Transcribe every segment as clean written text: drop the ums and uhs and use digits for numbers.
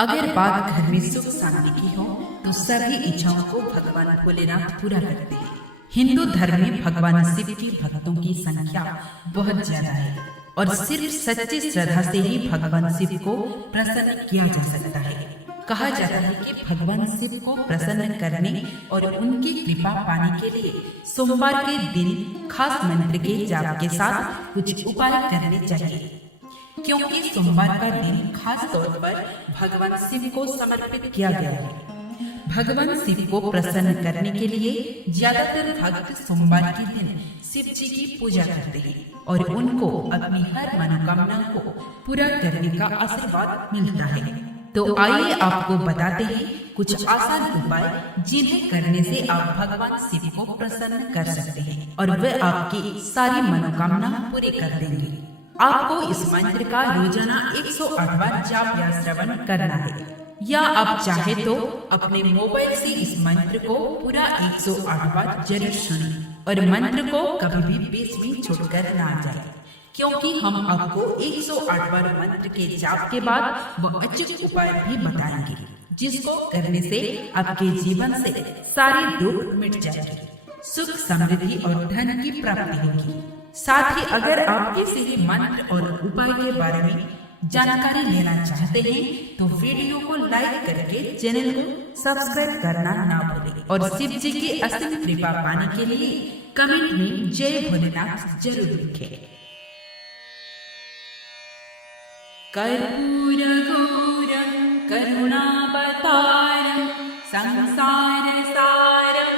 अगर बात घर में सुख शांति की हो तो सभी इच्छाओं को भगवान भोलेनाथ पूरा करते हैं। हिंदू धर्म में भगवान शिव की भक्तों की संख्या बहुत ज्यादा है और सिर्फ सच्ची श्रद्धा से ही भगवान शिव को प्रसन्न किया जा सकता है। कहा जाता है कि भगवान शिव को प्रसन्न करने और उनकी कृपा पाने के लिए सोमवार के दिन खास मंत्र के जाप के साथ कुछ उपाय करने चाहिए, क्योंकि सोमवार का दिन खास तौर पर भगवान शिव को समर्पित किया गया है। भगवान शिव को प्रसन्न करने के लिए ज्यादातर भक्त सोमवार के दिन शिव जी की पूजा करते हैं और उनको अपनी हर मनोकामना को पूरा करने का आशीर्वाद मिलता है। तो आइए आपको बताते हैं कुछ आसान उपाय जिन्हें करने से आप भगवान शिव को प्रसन्न कर सकते हैं और वे आपकी सारी मनोकामना पूरी कर देंगे। आपको इस मंत्र का रोजाना 108 बार जाप या श्रवण करना है, या आप चाहे तो अपने मोबाइल से इस मंत्र को पूरा 108 बार जरूर सुनें और मंत्र को कभी भी बीच में छोड़कर ना जाए, क्योंकि हम आपको 108 बार मंत्र के जाप के बाद वो अचूक उपाय भी बताएंगे जिसको करने से आपके जीवन से सारी दुख मिट जाएगी, सुख समृद्धि और धन की प्राप्ति होगी। साथ ही अगर आप किसी भी मंत्र और उपाय के बारे में जानकारी लेना चाहते हैं तो वीडियो को लाइक करके चैनल को सब्सक्राइब करना ना भूलें और शिव जी की असीम कृपा पाने के लिए कमेंट में जय भोलेनाथ जरूर लिखें। कर्पूर गौरं करुणावतारं संसार सारं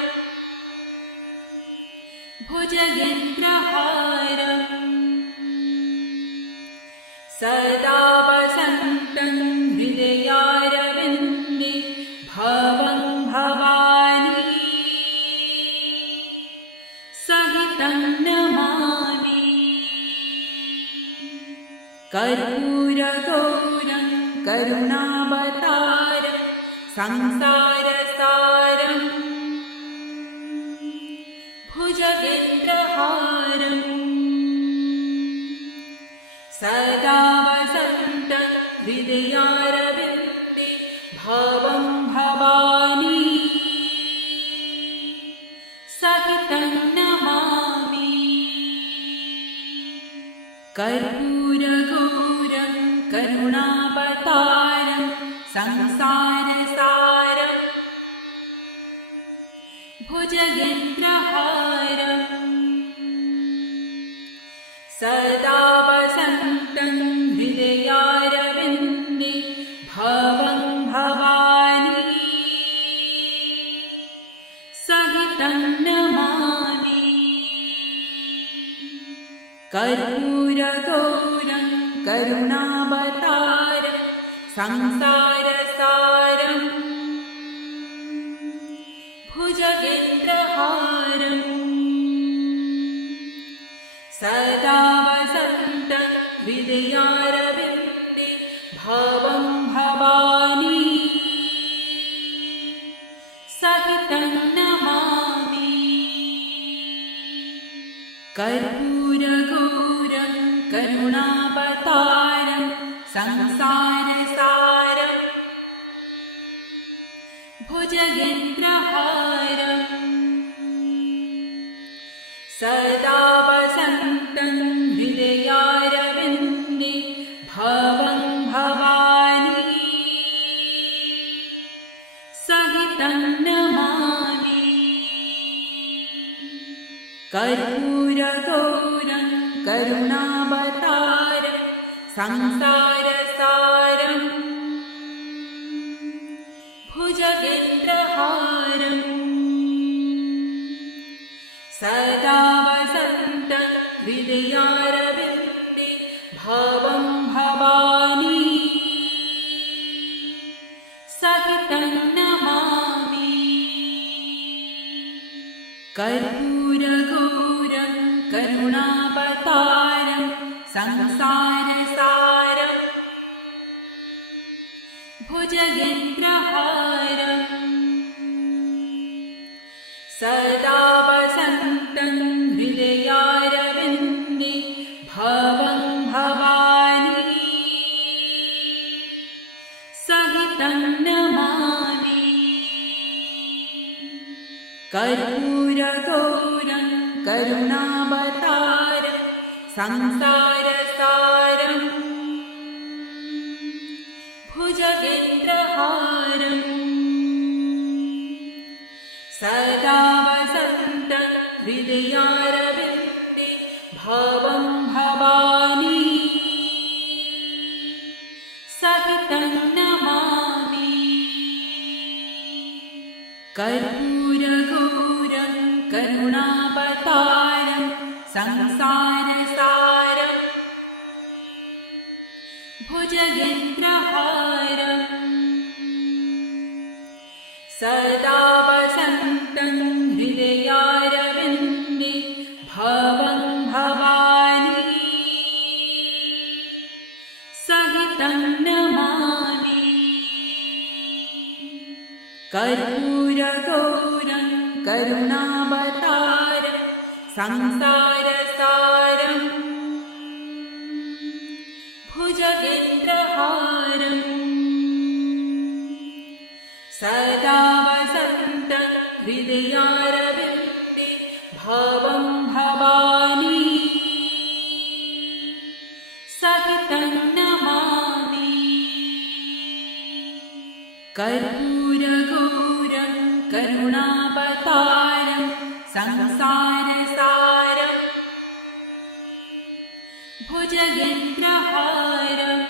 भुजगेन्द्रहारं सदा वसन्तं हृदयारविन्दे भवं भवानी सहितं नमामि। कर्पूर गौरं करुणावतारं संसार सारं भुजगेन्द्रहारं सदा वसन्तं हृदयारविन्दे भवं भवानी सहितं नमामि। कर्पूर गौरं करुणावतारं संसार सारं भुजगेन्द्रहारं सदा वसन्तं हृदयारविन्दे भवं भवानी सहितं नमामि। कर्पूर गौरं करुणावतारं संसार सारं भुजगेन्द्रहारं सदा वसन्तं हृदयारविन्दे भवं भवानी सहितं नमामि। कर्पूर गौरं करुणावतारं संसार सारं भुजगेन्द्रहारं सदा वसन्तं हृदयारविन्दे भवं भवानी सहितं नमामि। कर्पूर गौरं करुणावतारं संसार सारं भुजगेन्द्रहारं सदा वसन्तं हृदयारविन्दे भवं भवानी सहितं नमामि। कर्पूर गौरं करुणावतारं संसार सारं भुजगेन्द्रहारं सदा वसन्तं हृदयारविन्दे भवं भवानी सहितं कर्पूरगौरं करुणावतारं संसारसारं भुजगेन्द्रहारं सदा वसन्तं हृदयारविन्दे भवं भवानी सहितं नमामि। कर्पूरगौरं करुणावतारं संसारसारं भुजगेन्द्रहारं सदा वसन्तं हृदयारविन्दे भवं भवानी सहितं नमामि। कर्पूरगौरं करुणावतारं संसारसारं भुजगेन्द्रहारं सदा वसन्तं हृदयारविन्दे भवं भवानी सहितं नमामि। कर्पूरगौरं करुणावतारं संसारसारं भुजगेन्द्रहारं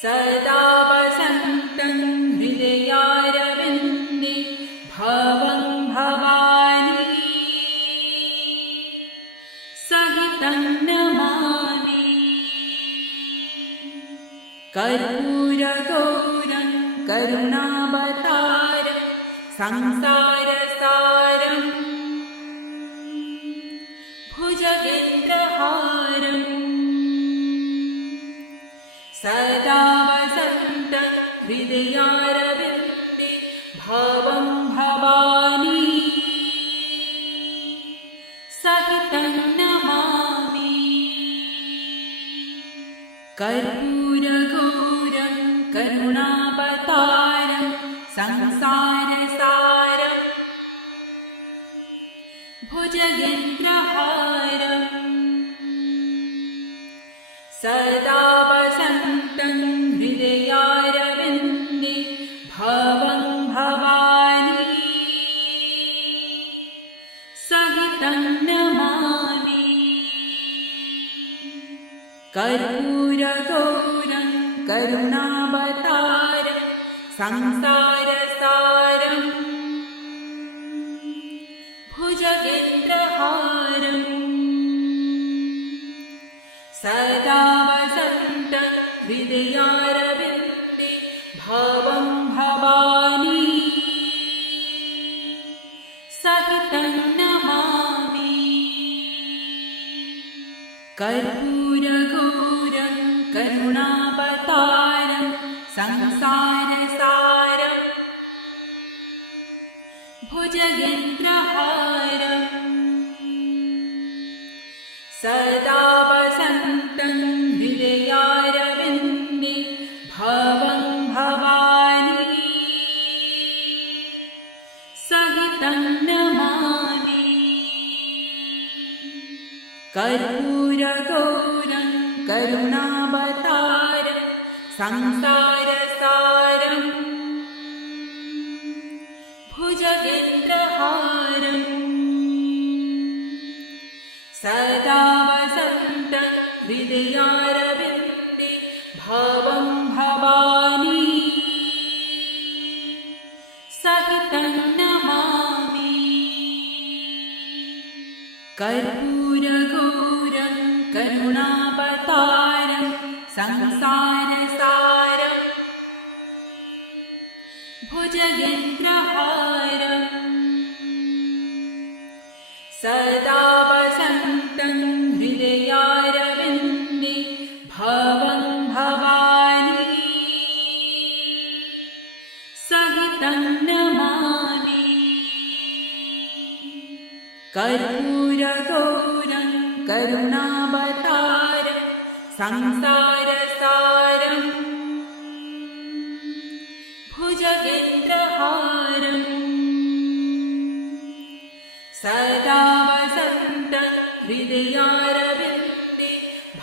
सदा वसन्तं हृदयारविन्दे भवं भवानी सहितं नमामि। कर्पूरगौरं करुणावतारं संसारसारं भुजगेन्द्रहारं सदा वसन्तं हृदयारविन्दे भवं भवानी सहितं नमामि। कर्पूरगौरं करुणावतारं संसारसारं भुजगेन्द्रहारं सदा वसन्तं हृदयारविन्दे भवं भवानी सहितं नमामि। कर्पूरगौरं करुणावतारं संसारसारं भुजगेन्द्रहारं सदा वसन्तं हृदयारविन्दे भवं भवानी सहितं नमामि। कर्पूरगौरं करुणावतारं संसारसारं भुजगेन्द्रहारं सदा वसन्तं हृदयारविन्दे भवं भवानी सहितं नमामि। कर्पूरगौरं करुणावतारं संसारसारं भुजगेन्द्रहारं सदा वसन्तं हृदयारविन्दे भवं भवानी सहितं नमामि। कर्पूरगौरं करुणावतारं संसारसारं भुजगेन्द्रहारं सदा वसन्तं हृदयारविन्दे भवं भवानी सहितं नमामि। कर्पूरगौरं करुणावतारं संसारसारं भुजगेन्द्रहारं सदा वसन्त हृदयारविन्दे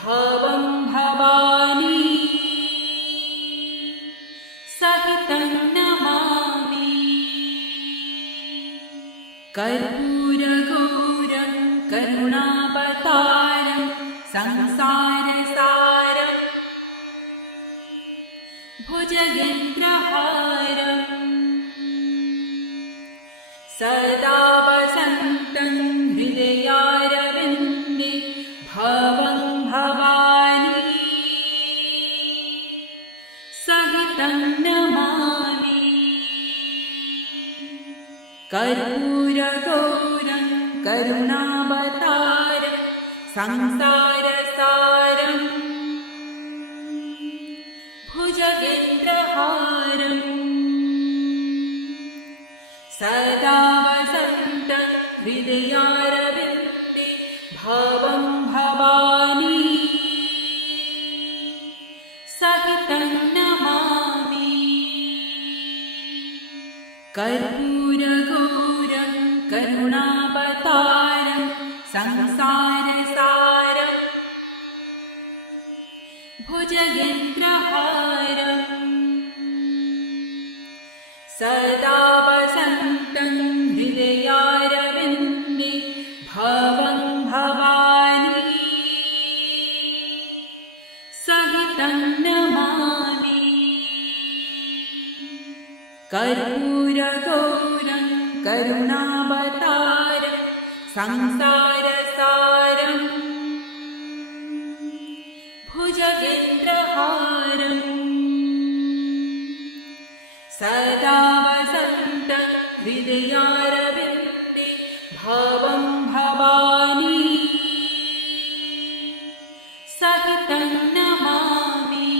भावं भवानी सहितं नमामि। कर्पूरघोरं करुणावतारं संसारसारं भुजगेन्द्रहारम् सदा वसन्तं हृदयारविन्दे भावं भवानी सहितं नमामि। कर्पूरघोरं करुणावतारं संसारसारं भुजगेन्द्रहारम् सदा वसन्त हृदयारविन्दे भावं भवानी सहितं नमामि। कर्पूरघोरं करुणावतारं संसारसारं भुजगेन्द्रहारम् सदा वसन्तं हृदयारविन्दे भावं भवानी सहितं नमामि। कर्पूरघोरं करुणावतारं संसारसारं भुजगेन्द्रहारम् सदा वसन्त हृदयारविन्दे भावं भवानी सहितं नमामि।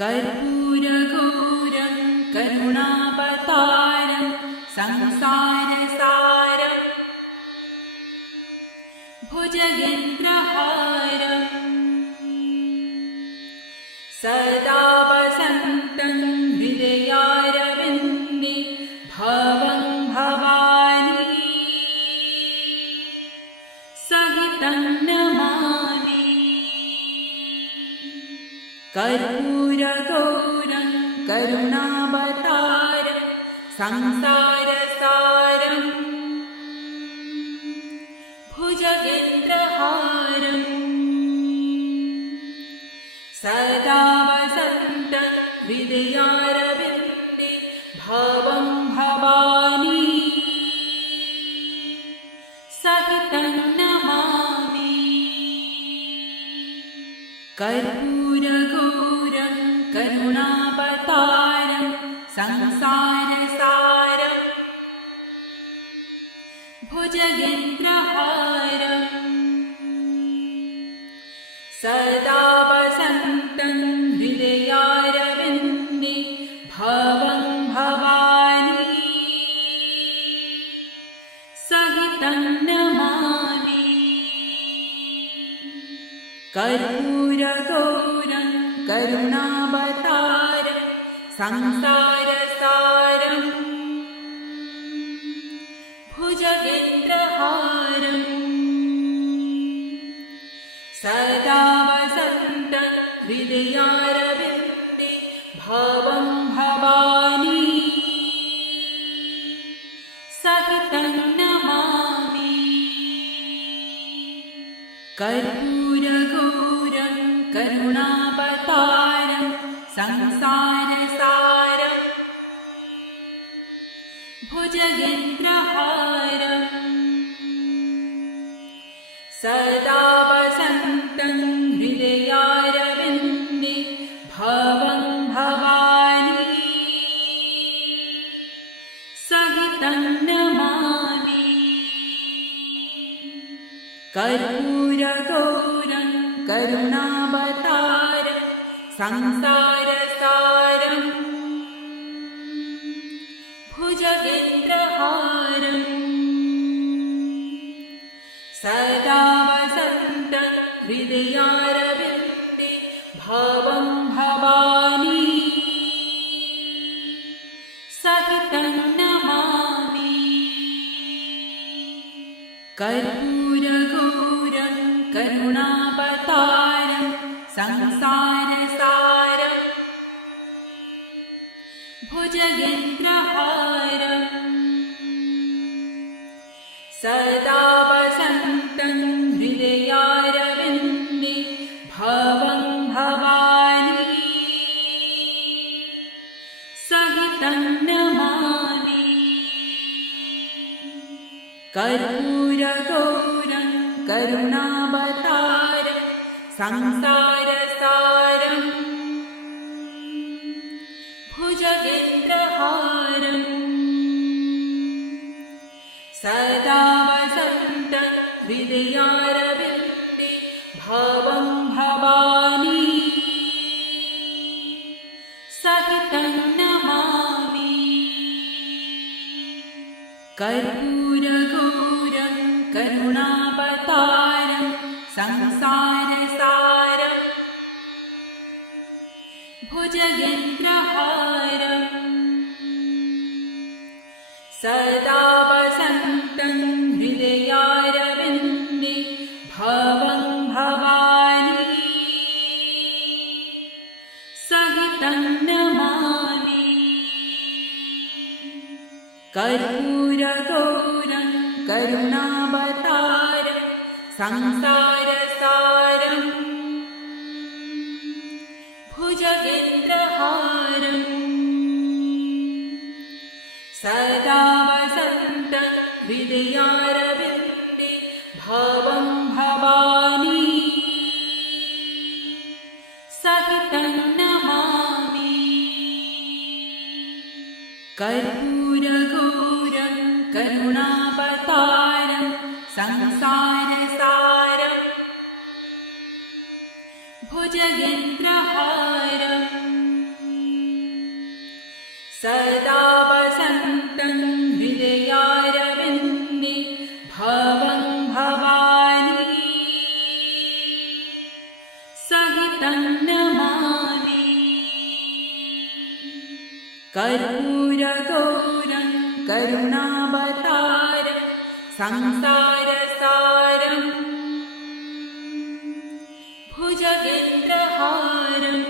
कर्पूरघोरं करुणावतारं संसारसारं भुजगेन्द्रहारम् सदा वसन्तं हृदयारविन्दे भावं भवानी सहितं नमामि। कर्पूरघोरं करुणावतारं संसारसारं भुजगेन्द्रहारम् सदा वसन्त हृदयारविन्दे भावं भवानी सहितं नमामि। कर्पूरघोरं करुणावतारं संसारसारं भुजगेन्द्रहारम् सदा वसन्तं हृदयारविन्दे भावं भवानी सहितं नमामि। कर्पूरघोरं करुणावतारं संसारसारं भुजगेन्द्रहारम् सदा वसन्त हृदयारविन्दे भावं भवानी सहितं नमामि। कर्पूरघोरं करुणावतारं संसारसारं भुजगेन्द्रहारम् सदा वसन्तं हृदयारविन्दे भावं भवानी सहितं नमामि। कर्पूरघोरं करुणावतारं संसारसारं भुजगेन्द्रहारम् सदा वसन्त हृदयारविन्दे भावं भवानी सहितं नमामि। कर्पूरगौरं करुणावतारं संसारसारं भुजगेन्द्रहारं सदा वसन्तं हृदयारविन्दे भवं भवानी सहितं नमामि। कर्पूरगौरं करुणावतारं संसारसारं भुजगेन्द्रहारं सदा वसन्तं हृदयारविन्दे भवं भवानी सहितं नमामि। कर्पूरगौरं करुणावतारं संसारसारं भुजगेन्द्रहारं सदा वसन्तं हृदयारविन्दे भवं भवानी सहितं नमामि। कर्पूरगौरं करुणावतारं संसारसारं भुजगेन्द्रहारं सदा वसन्तं हृदयारविन्दे भवं भवानी सहितं नमामि। कर्पूरगौरं करुणावतारं संसारसारं भुजगेन्द्रहारं सदा वसन्तं हृदयारविन्दे भवं भवानी सहितं नमामि। कर्पूरगौरं करुणावतारं संसारसारं भुजगेन्द्रहारं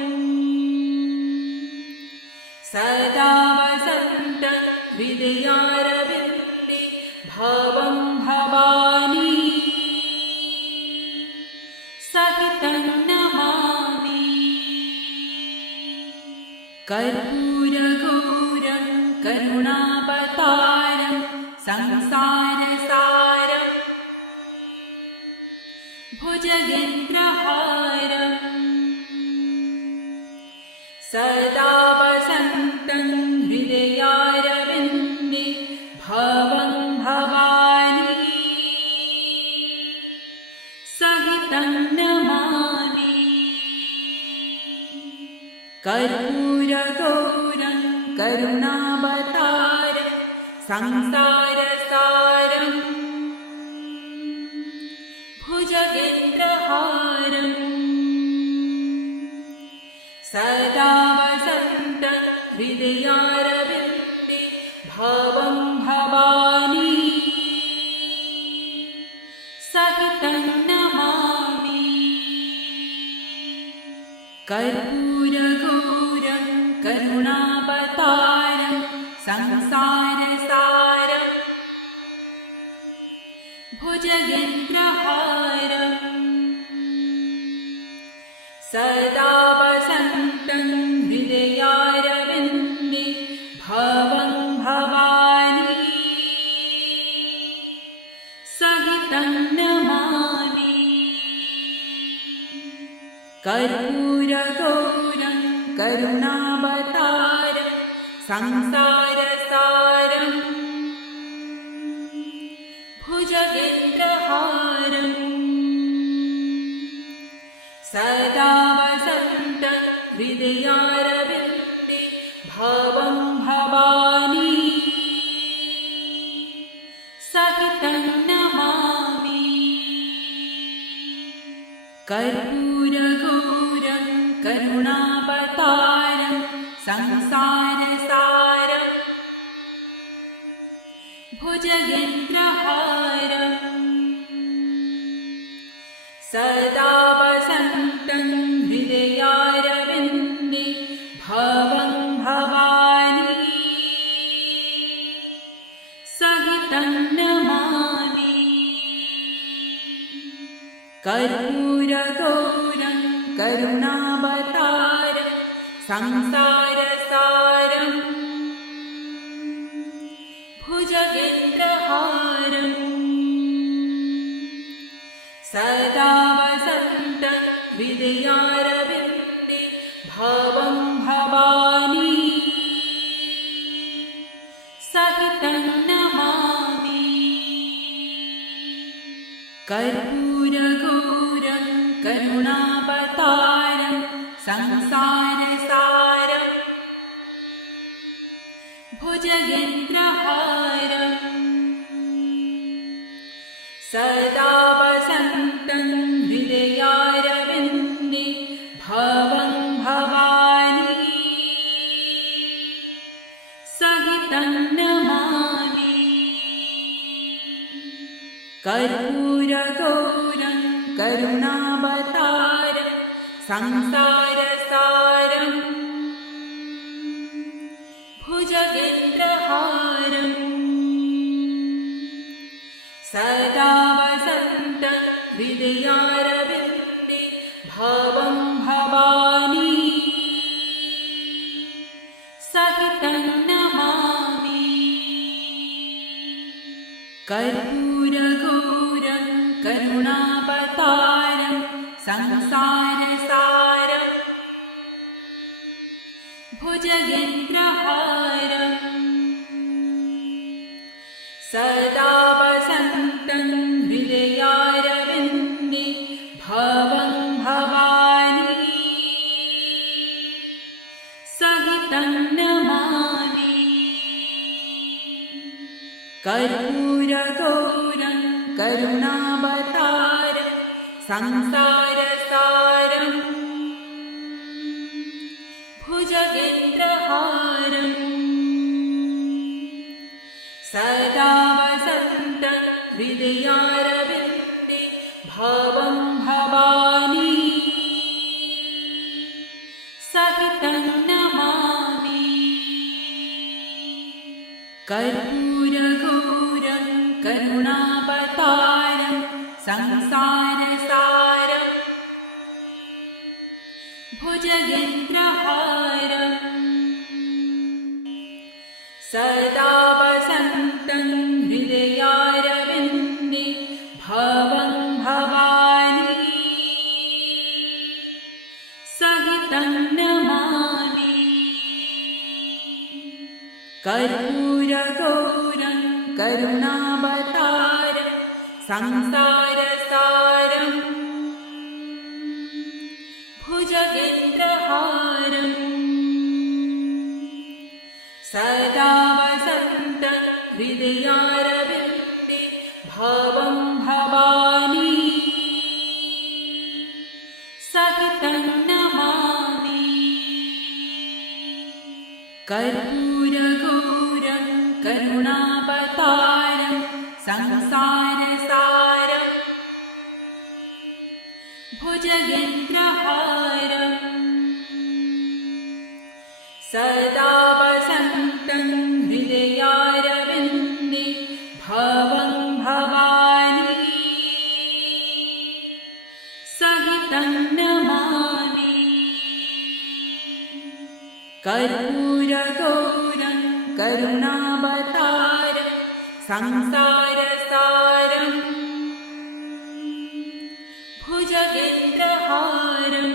सदा वसन्तं हृदयारविन्दे भवं भवानी सहितं नमामि। कर्पूरगौरं करुणावतारं संसारसारं भुजगेन्द्रहारं सदा वसन्तं हृदयारविन्दे भवं भवानी सहितं नमामि। कर्पूरगौरं करुणावतारं संसारसारं भुजगेन्द्रहारं सदा वसन्तं हृदयारविन्दे भवं भवानी सहितं नमामि। कर्पूरगौरं करुणावतारं संसारसारं भुजगेन्द्रहारं सदा वसन्तं हृदयारविन्दे भवं भवानी सहितं नमामि। कर्पूरगौरं करुणावतारं संसारसारं भुजगेन्द्रहारं सदा वसन्तं हृदयारविन्दे भवं भवानी सहितं नमामि। कर्पूरगौरं करुणावतारं संसारसारं भुजगेन्द्रहारं सदा वसन्तं हृदयारविन्दे भवं भवानी सहितं नमामि कर्पूरगौरं करुणावतारं संसारसारं भुजगेन्द्रहारम् सदा वसन्तं हृदयारविन्दे भवं भवानी सहितं नमामि कर्पूरगौरं करुणावतारं संसारसारं भुजगेन्द्रहारम् सदा वसन्तं हृदयारविन्दे भवं भवानी सहितं नमामि कर्पूरगौरं करुणावतारं संसारसारं भुजगेन्द्रहारम् सदा वसन्तं हृदयारविन्दे भवं भवानी सहितं नमामि कर्पूरगौरं करुणावतारं संसारसारं भुजगेन्द्रहारम् सदा वसन्तं हृदयारविन्दे भवं भवानी सहितं नमामि कर्पूरगौरं करुणावतारं संसारसारं भुजगेन्द्रहारम् सदा वसन्तं हृदयारविन्दे भवं भवानी सहितं नमामि कर्पूरगौरं करुणावतारं संसारसारं भुजगेन्द्रहारम् सदा वसन्तं हृदयारविन्दे भवं भवानी सहितं नमामि कर्पूरगौरं करुणावतारं संसारसारं भुजगेन्द्रहारम् सदा वसन्तं हृदयारविन्दे भवं भवानी सहितं नमामि कर्पूरगौरं करुणावतारं संसारसारं भुजगेन्द्रहारम् सदा वसन्तं हृदयारविन्दे भवं भवानी सहितं नमामि कर्पूरगौरं करुणावतारं संसारसारं भुजगेन्द्रहारम्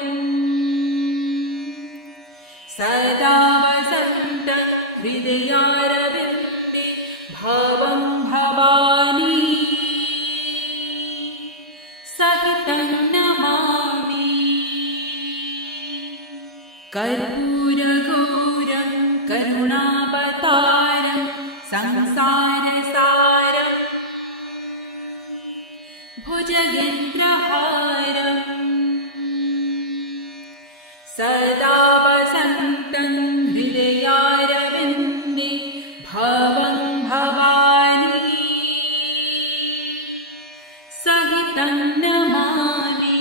सदा वसन्तं हृदयारविन्दे भवं भवानी सहितं नमामि कर्पूरगौरं करुणावतारं संसारसारं भुजगेन्द्रहारम् सदा वसन्तं हृदयारविन्दे भवं भवानी सहितं नमामि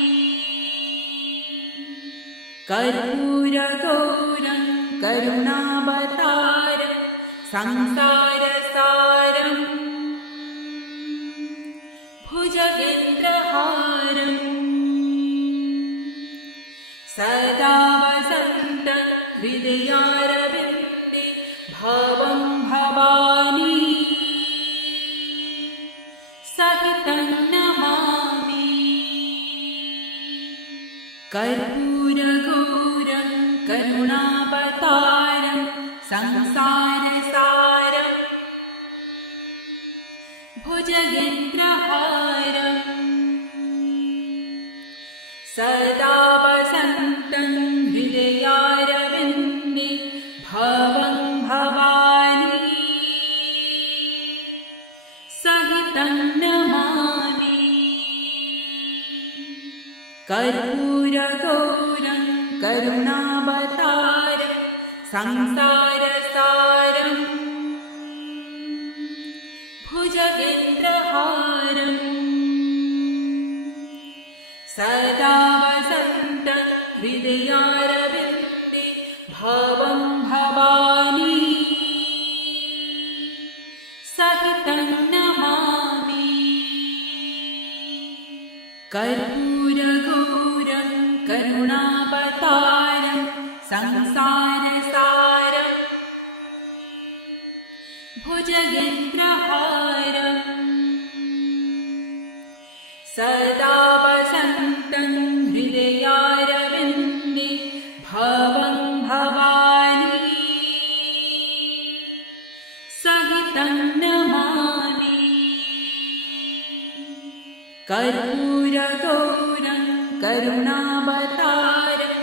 कर्पूरगौरं करुणावतारं संसारसारं भुजगेन्द्रहारं सदा वसन्तं हृदयारविन्दे भवं भवानी सहितं नमामि। कर्पूरगौरं करुणावतारं संसारसारं भुजगेन्द्रहारं सदा वसन्तं हृदयारविन्दे भवं भवानी सहितं नमामि। कर्पूरगौरं करुणावतारं संसारसारं भुजगेन्द्रहारं सदा वसन्तं हृदयारविन्दे भवं भवानी सहितं नमामि। कर्पूरगौरं करुणावतारं संसारसारं भुजगेन्द्रहारं सदा वसन्तं हृदयारविन्दे भवं भवानी सहितं नमामि। कर्पूरगौरं करुणावतारं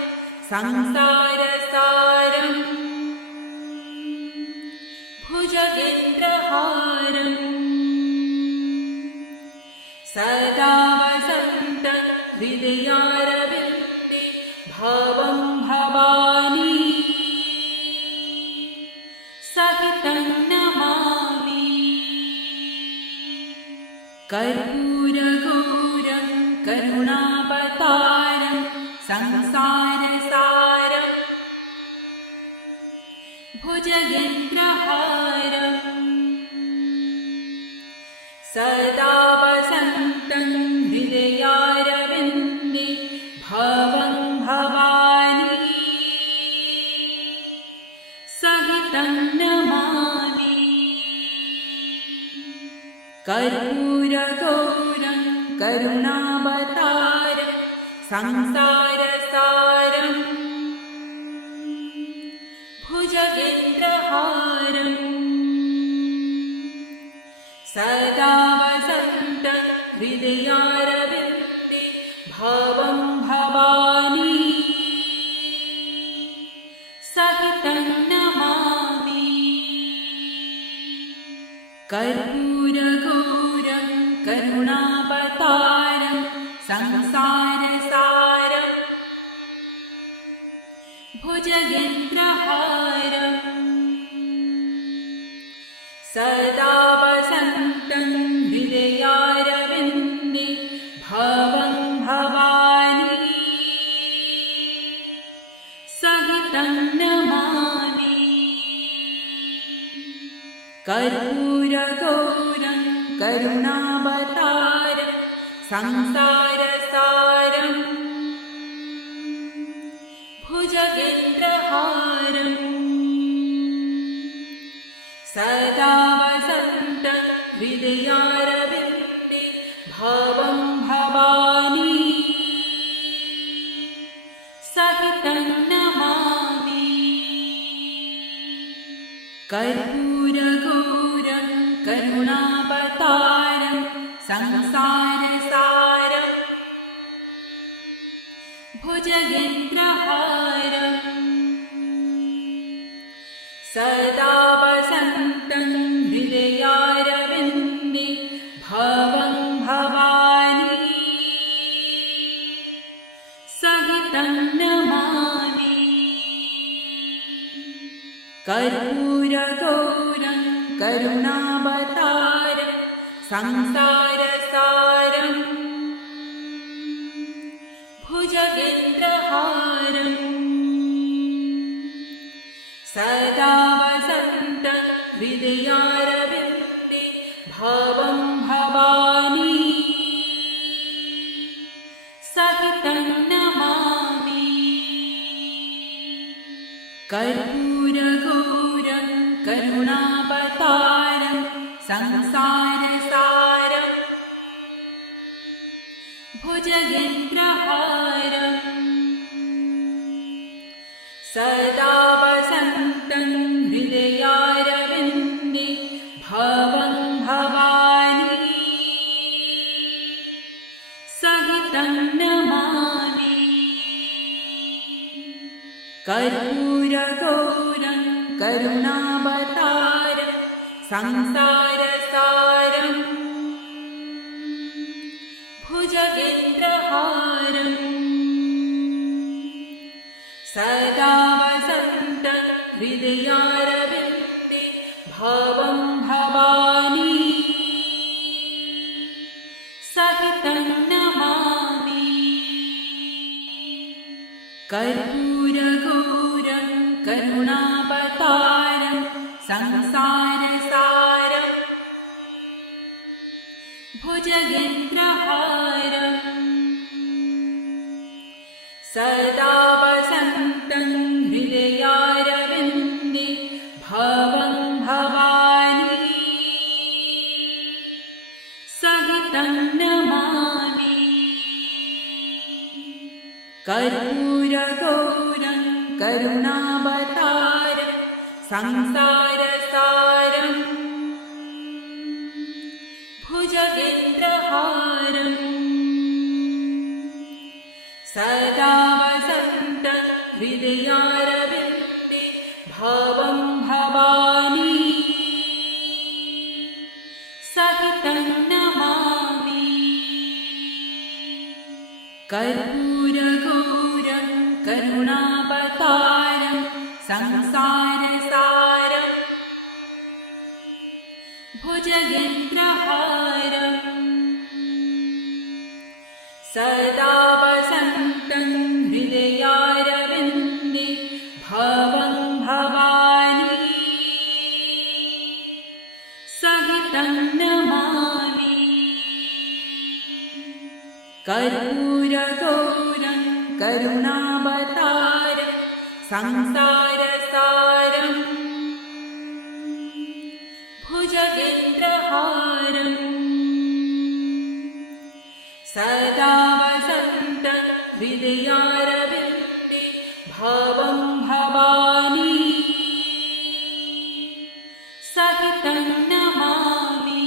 संसारसारं भुजगेन्द्रहारं सदा वसन्तं हृदयारविन्दे भवं भवानी सहितं नमामि। कर्पूरगौरं करुणावतारं संसारसारं भुजगेन्द्रहारं सदा वसन्तं हृदयारविन्दे भवं भवानी सहितं नमामि। कर्पूरगौरं करुणावतारं संसारसारं भुजगेन्द्रहारं सदा वसन्तं हृदयारविन्दे भवं भवानी सहितं नमामि। कर्पूरगौरं करुणावतारं संसारसारं भुजगेन्द्रहारं सदा वसन्तं हृदयारविन्दे भवं भवानी सहितं नमामि। कर्पूरगौरं करुणावतारं संसारसारं भुजगेन्द्रहारं सदा वसन्तं हृदयारविन्दे भवं भवानी सहितं नमामि। कर्पूरगौरं करुणावतारं संसारसारं भुजगेन्द्रहारं सदा वसन्तं हृदयारविन्दे भवं भवानी सहितं नमामि। कर्पूरगौरं करुणावतारं संसारसारं भुजगेन्द्रहारं हृदयारविन्दे भावं भवानी सहितं नमामि। कर्पूरघोरं करुणावतारं संसारसारं भुजगेन्द्रहारम् सदा वसन्तं हृदयारविन्दे भावं भवानी सहितं नमामि। कर्पूरघोरं करुणावतारं संसारसारं भुजगेन्द्रहारम् सदा वसन्तं हृदयारविन्दे भावं भवानी सहितं नमामि। कर्पूरघोरं करुणावतारं संसारसारं भुजगेन्द्रहारम् सदा वसन्तं हृदयारविन्दे भावं भवानी सहितं नमामि। कर्पूरघोरं करुणावतारं संसारसारं भुजगेन्द्रहारम् सदा वसन्तं हृदयारविन्दे भावं भवानी सहितं नमामि। कर्पूरघोरं करुणावतारं संसारसारं भुजगेन्द्रहारम् सदा वसन्तं हृदयारविन्दे भावं भवानी सहितं नमामि। कर्पूरघोरं करुणावतारं संसारसारं भुजगेन्द्रहारम् सदा वसन्तं हृदयारविन्दे भावं भवानी सहितं नमामि।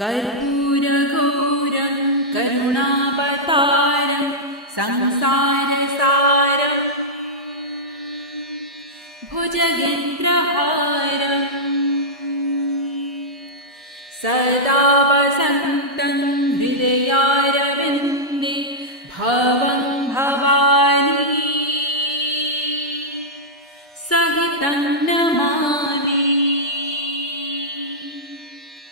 कर्पूरघोरं करुणावतारं संसारसारं भुजगेन्द्रहारम् सदा वसन्तं हृदयारविन्दे भावं भवानी सहितं नमामि।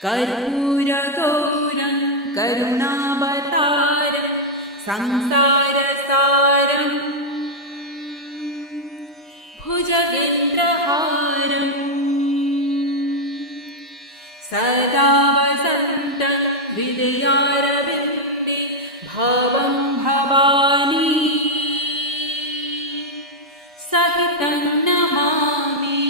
कर्पूरघोरं करुणावतारं संसारसारं भुजगेन्द्रहारम् सदा वसन्तं हृदयारविन्दे भावं भवानी सहितं नमामि।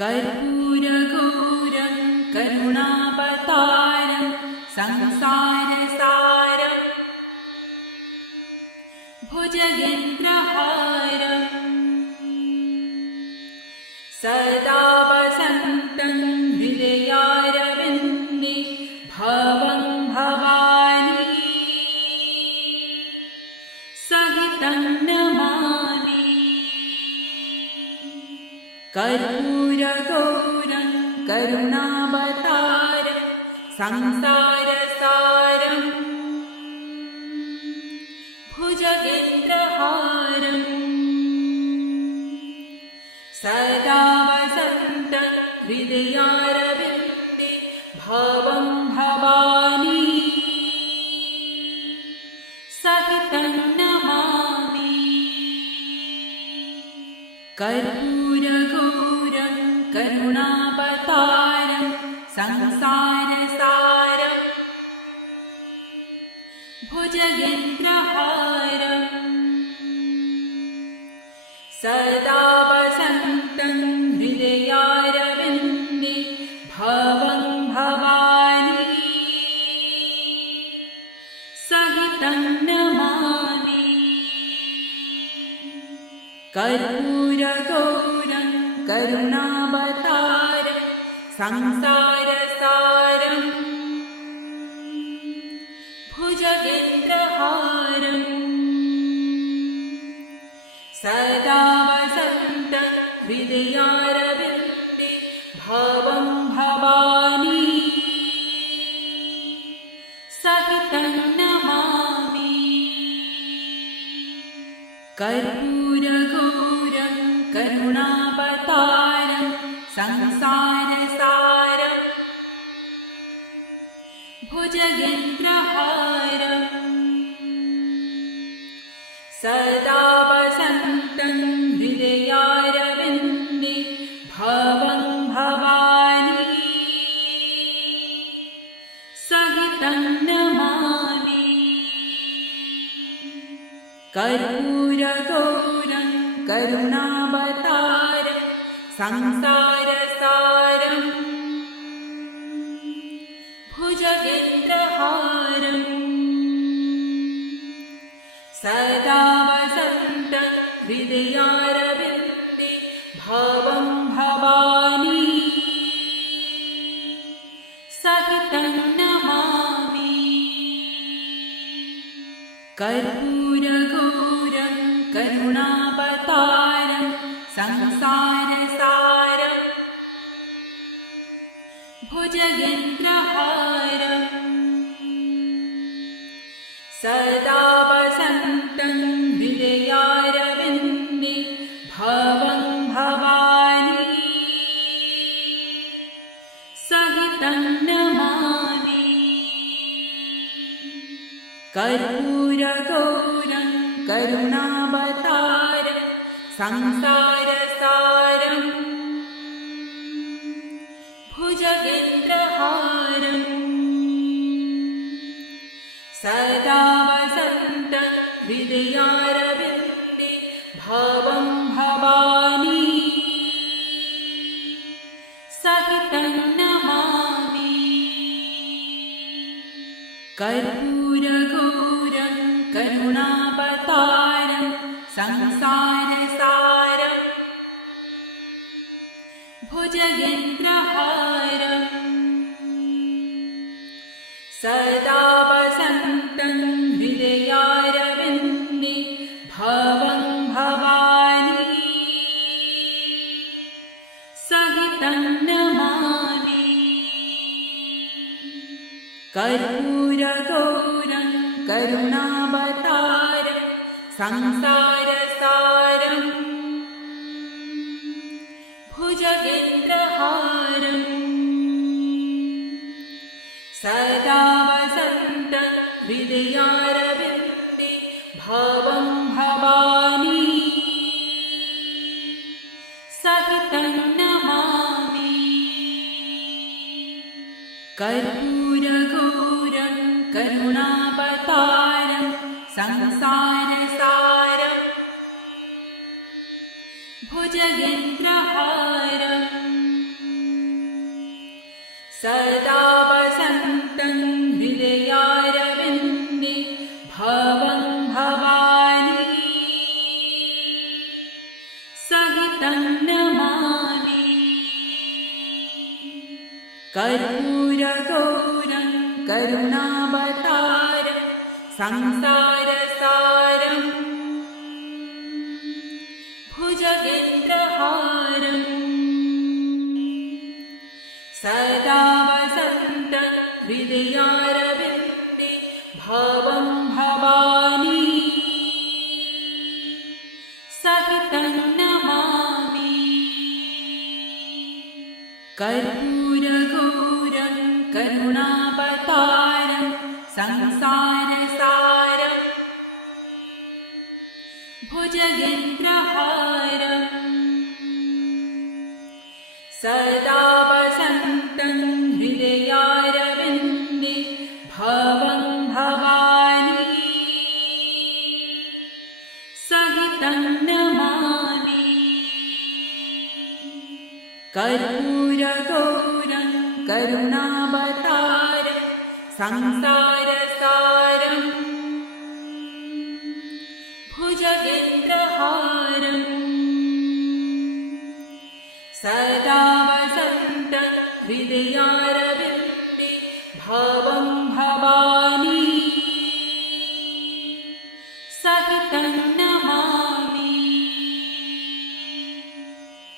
कर्पूरघोरं करुणावतारं संसारसारं भुजगेन्द्रहारम् सदा वसन्तं हृदयारविन्दे भावं भवानी सहितं नमामि। कर्पूरघोरं करुणावतारं संसारसारं भुजगेन्द्रहारम् सदा वसन्तं हृदयारविन्दे भावं भवानी सहितं नमामि। कर्पूरघोरं संसारसारम् भुजगेन्द्रहारम् सदा वसन्तं हृदयारविन्दे भवं भवानी सहितं नमामि कर्पूरगौरं करुणावतारं संसारसारम् भुजगेन्द्रहारम् सदा वसन्तं हृदयारविन्दे भवं भवानी सहितं नमामि कर्पूरगौरं करुणावतारं संसारसारम् भुजगेन्द्रहारम् सदा वसन्तं हृदयारविन्दे भवं भवानी सहितं नमामि कर्पूरगौरं करुणावतारं संसारसारम् भुजगेन्द्रहारम् सदा वसन्तं हृदयारविन्दे भवं भवानी सहितं नमामि कर्पूरगौरं करुणावतारं संसारसारम् भुजगेन्द्रहारम् सदा वसन्तं हृदयारविन्दे भवं भवानी सहितं नमामि कर्पूरगौरं करुणावतारं संसारसारम् भुजगेन्द्रहारम् सदा वसन्तं हृदयारविन्दे भवं भवानी सहितं नमामि कर्पूरगौरं करुणावतारं संसारसारम् भुजगेन्द्रहारम् सदा वसन्तं हृदयारविन्दे भवं भवानी सहितं नमामि कर्पूरगौरं करुणावतारं संसारसारम् भुजगेन्द्रहारम् सदा वसन्तं हृदयारविन्दे भवं भवानी सहितं नमामि कर्पूरगौरं करुणावतारं संसारसारम् भुजगेन्द्रहारम् सदा वसन्तं हृदयारविन्दे भवं भवानी सहितं नमामि कर्पूरगौरं करुणावतारं संसारसारम् भुजगेन्द्रहारम् सदा वसन्तं हृदयारविन्दे भवं भवानी सहितं नमामि कर्पूरगौरं करुणावतारं संसारसारम् भुजगेन्द्रहारम् सदा वसन्तं करुणावतारं संसारसारं भुजगेन्द्रहारं सदा वसन्तं हृदयारविन्दे भवं भवानी सहितं नमामि।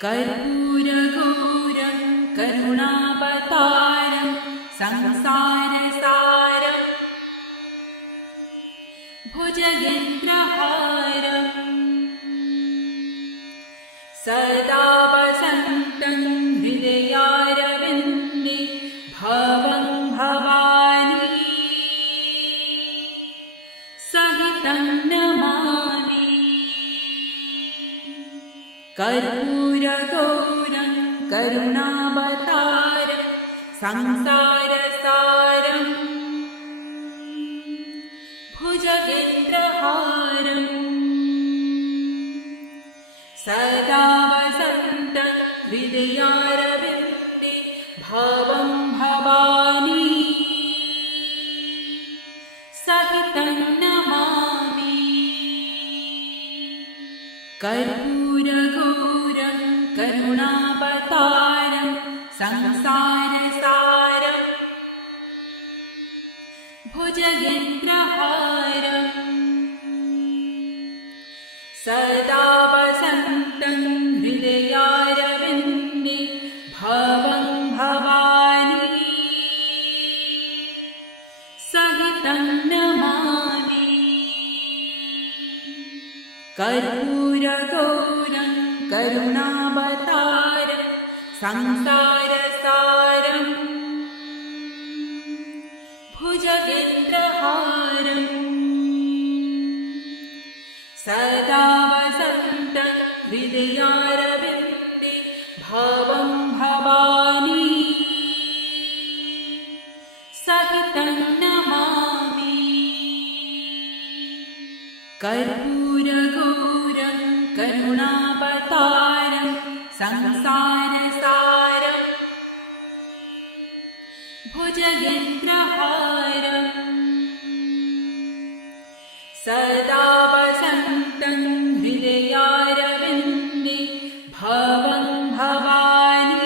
कर्पूरगौरं करुणावतारं संसारसारं भुजगेन्द्रहारं सदा वसन्तं हृदयारविन्दे भवं भवानी सहितं नमामि। कर्पूरगौरं करुणावतारं संसारसारं भुजगेन्द्रहारं सदा वसन्तं हृदयारविन्दे भवं भवानी सहितं नमामि। कर्पूरगौरं करुणावतारं संसारसारं भुजगेन्द्रहारं सदा वसन्तं हृदयारविन्दे भवं भवानी सहितं नमामि। कर्पूरगौरं करुणावतारं संसारसारं भुजगेन्द्रहारं सदा वसन्तं हृदयारविन्दे भवं भवानी सहितं नमामि। कर्पूरगौरं करुणावतारं संसारसारं भुजगेन्द्रहारं सदा वसन्तं हृदयारविन्दे भवं भवानी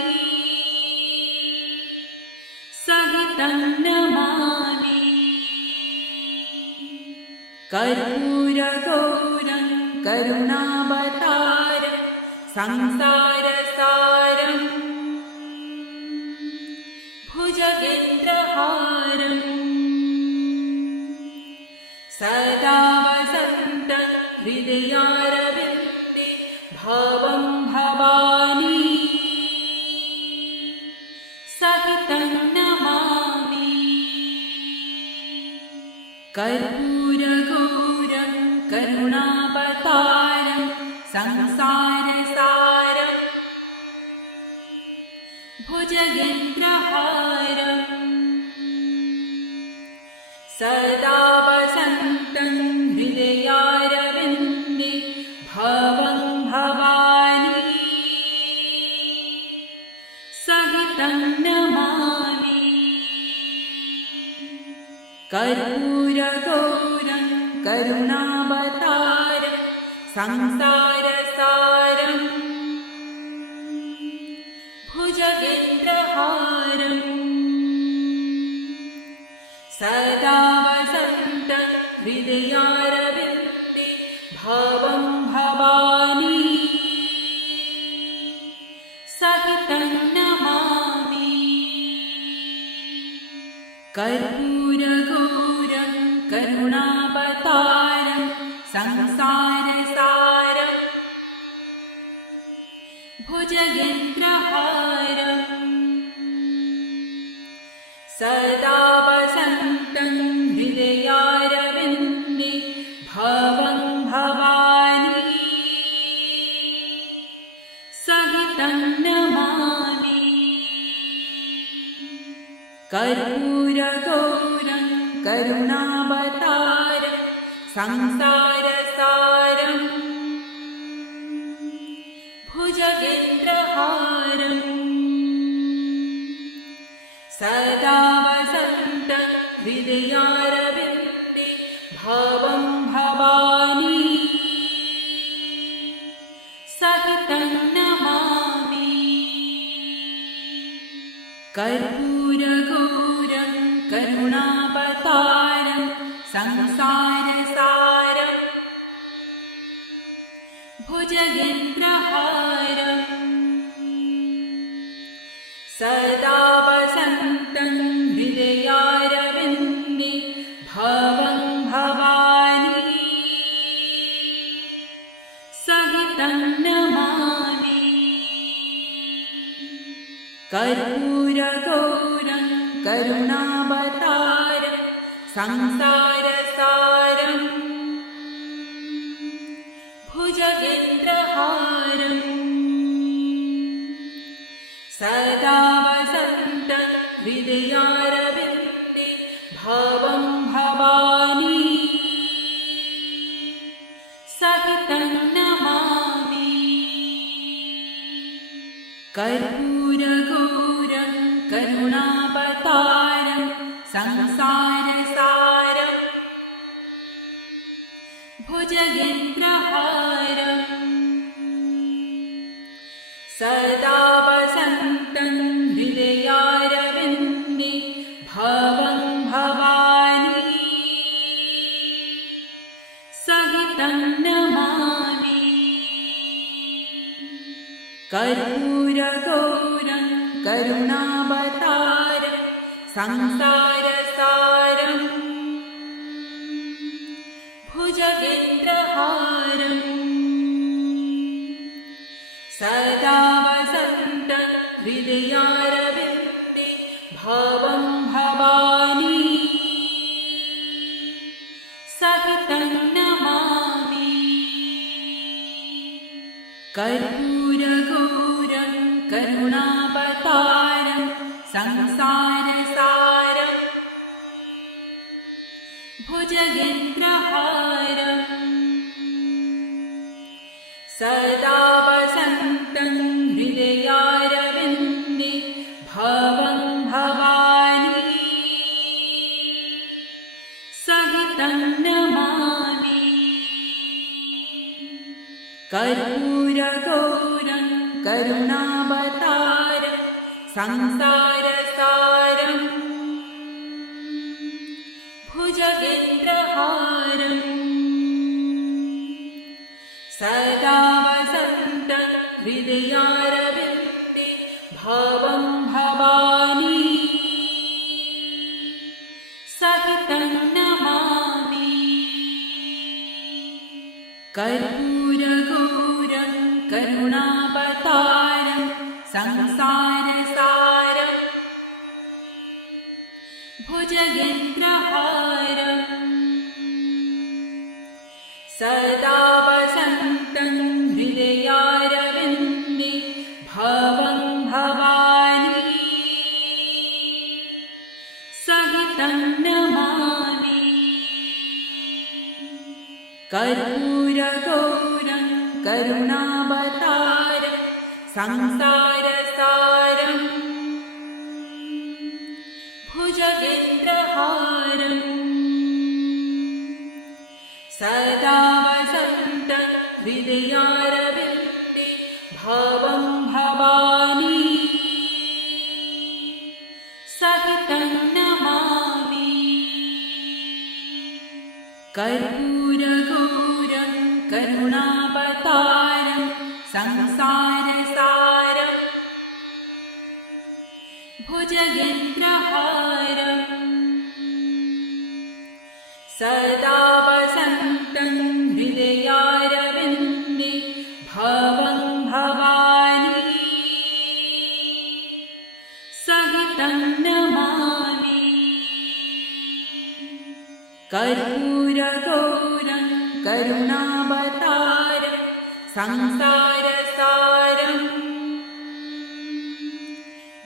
सहितं नमामि। कर्पूरगौरं करुणावतारं संसारसारं भुजगेन्द्रहारं सदा वसन्तं हृदयारविन्दे भवं भवानी सहितं नमामि। कर्पूरगौरं करुणावतारं संसारसारं भुजगेन्द्रहारं सदा वसन्तं हृदयारविन्दे भवं भवानी सहितं नमामि। कर्पूरगौरं करुणावतारं संसारसारं भुजगेन्द्रहारं सदा वसन्तं हृदयारविन्दे भवं भवानी सहितं नमामि। कर्पूरगौरं करुणावतारं संसारसारं भुजगेन्द्रहारं सदा वसन्तं हृदयारविन्दे भवं भवानी सहितं नमामि। कर्पूरगौरं करुणावतारं संसारसारं भुजगेन्द्रहारं सदा वसन्त हृदयारविन्दे भावं भवानी सहितं नमामि। कर्पूरघोरं करुणावतारं संसारसारं भुजगेन्द्रहारं सदा वसन्तं हृदयारविन्दे भावं भवानी सहितं नमामि। कर्पूरघोरं करुणावतारं संसारसारं भुजगेन्द्रहारं सदा वसन्तं हृदयारविन्दे भावं भवानी सहितं नमामि। कर्पूरघोरं करुणावतारं संसारसारं भुजगेन्द्रहारं सदा वसन्तं हृदयारविन्दे भावं भवानी सहितं नमामि। कर्पूरघोरं करुणावतारं संसारसारं भुजगेन्द्रहारं सदा वसन्तं हृदयारविन्दे भावं भवानी सहितं नमामि। कर्पूरघोरं करुणावतारं संसारसारं भुजगेन्द्रहारं सदा वसन्तं हृदयारविन्दे भावं भवानी सहितं नमामि। कर्पूरघोरं करुणावतारं संसारसारं भुजगेन्द्रहारं सदा वसन्तं हृदयारविन्दे भावं भवानी सहितं नमामि। कर्पूरघोरं करुणावतारं संसारसारं भुजगेन्द्रहारं सदा वसन्तं हृदयारविन्दे भावं भवानी सहितं नमामि। कर्पूरघोरं करुणावतारं संसारसारं भुजगेन्द्रहारं सदा वसन्तं हृदयारविन्दे भावं भवानी सहितं नमामि। कर्पूरघोरं करुणावतारं संसारसारं भुजगेन्द्रहारं सदा वसन्तं हृदयारविन्दे भावं भवानी सहितं नमामि। कर्पूरघोरं करुणावतारं संसारसारं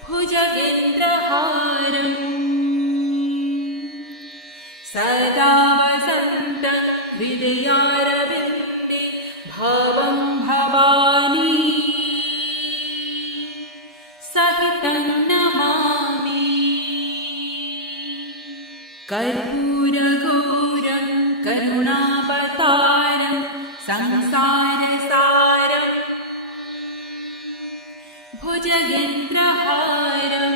भुजगेन्द्रहारं सदा वसन्तं हृदयारविन्दे भावं भवानी सहितं नमामि। कर्पूरगौरं करुणावतारं संसारसारं भुजगेन्द्रहारं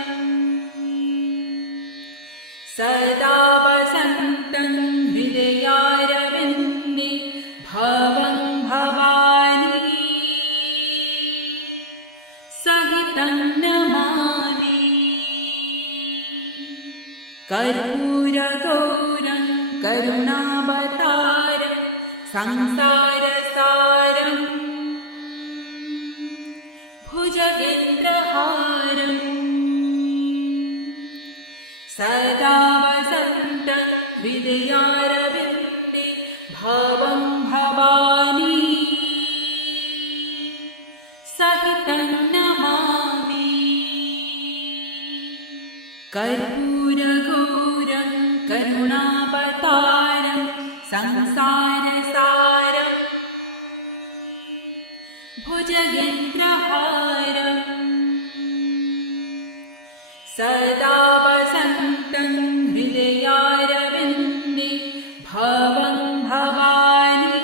सदा वसन्तं हृदयारविन्दे भवं भवानी सहितं नमामि। कर्पूरगौरं करुणावतारं संसारसारं भुजगेन्द्रहारं सदा वसन्तं हृदयारविन्दे भवं भवानी सहितं नमामि। कर्पूरगौरं करुणावतारं संसारसारं भुजगेन्द्रहारं सदा वसन्तं हृदयारविन्दे भवं भवानी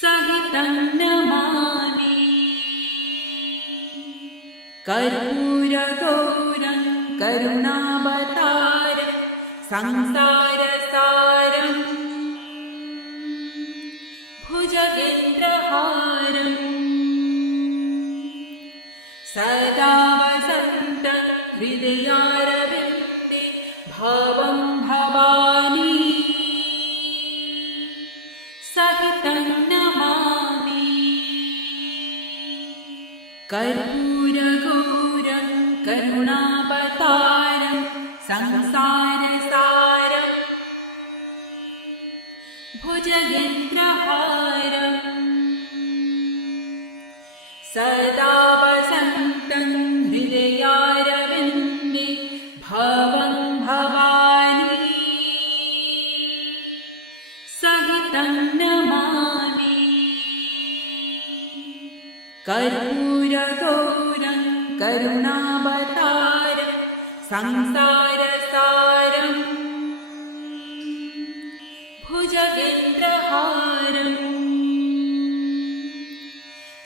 सहितं नमामि। कर्पूरगौरं करुणावतारं संसारसारं भुजगेन्द्रहारं सदा वसन्तं हृदयारविन्दे भवं भवानी सहितं नमामि। कर्पूरगौरं करुणावतारं संसारसारं भुजगेन्द्रहारं सदा वसन्तं हृदयारविन्दे भवं भवानी सहितं नमामि। कर्पूरगौरं करुणावतारं संसारसारं भुजगेन्द्रहारं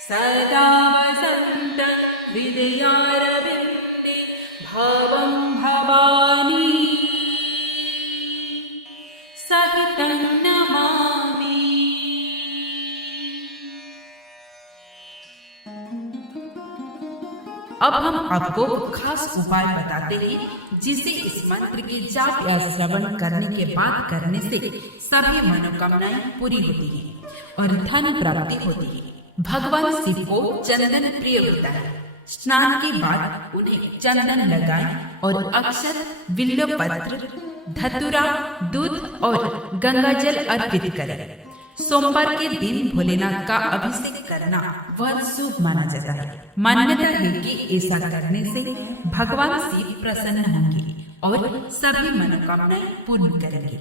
सदा वसन्तं हृदयारविन्दे भवं भवानी सहितं नमामि। अब हम आपको खास उपाय बताते हैं जिसे इस मंत्र के जाप या श्रवण करने के बाद करने से सभी मनोकामनाएं पूरी होती हैं और धन प्राप्ति होती है। भगवान शिव को चंदन प्रिय होता है। स्नान के बाद उन्हें चंदन लगाएं और अक्षत, बिल्वपत्र, धतूरा, दूध और गंगाजल अर्पित करें। सोमवार के दिन भोलेनाथ का अभिषेक करना वह शुभ माना जाता है। मान्यता है कि ऐसा करने से भगवान शिव प्रसन्न होंगे और सभी मनोकामनाएं पूर्ण करेंगे।